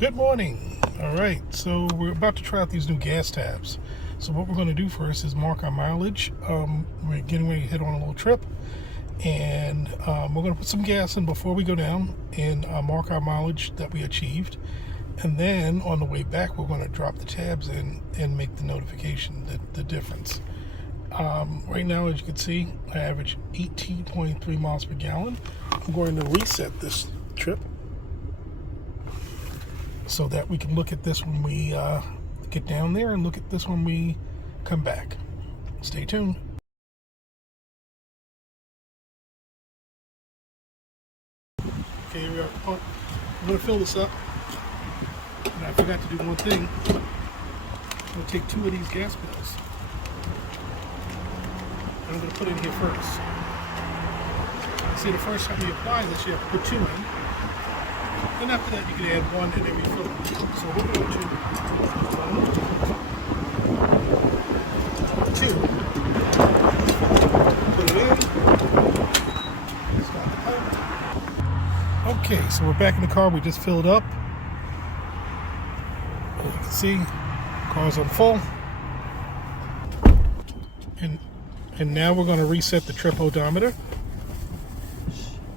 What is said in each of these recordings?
Good morning. All right, so we're about to try out these new gas tabs. So what we're going to do first is mark our mileage. We're getting ready to head on a little trip, and we're going to put some gas in before we go down and mark our mileage that we achieved. And then on the way back, we're going to drop the tabs in and make the notification, the difference. Right now, as you can see, I average 18.3 miles per gallon. I'm going to reset this trip so that we can look at this when we get down there and look at this when we come back. Stay tuned. Okay, here we are. Oh, I'm going to fill this up. And I forgot to do one thing. I'm going to take 2 of these gas pills. And I'm going to put it in here first. See, the first time you apply this, you have to put 2 in. And after that, you can add 1 and then refill it. So we're going to 1, 2. Put it in. Start the pump. Okay, so we're back in the car. We just filled up. As you can see, car's on full. And now we're going to reset the trip odometer.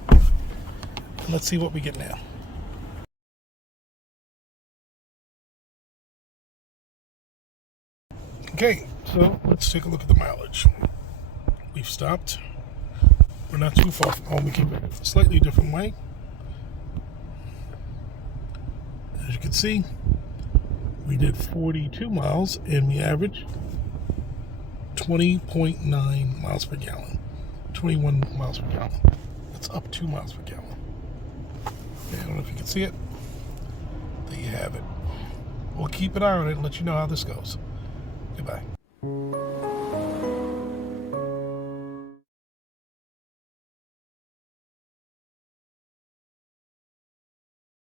And let's see what we get now. Okay, so let's take a look at the mileage. We've stopped. We're not too far from home. We came back a slightly different way. As you can see, we did 42 miles and we averaged 20.9 miles per gallon. 21 miles per gallon. That's up 2 miles per gallon. Okay, I don't know if you can see it. There you have it. We'll keep an eye on it and let you know how this goes. Goodbye.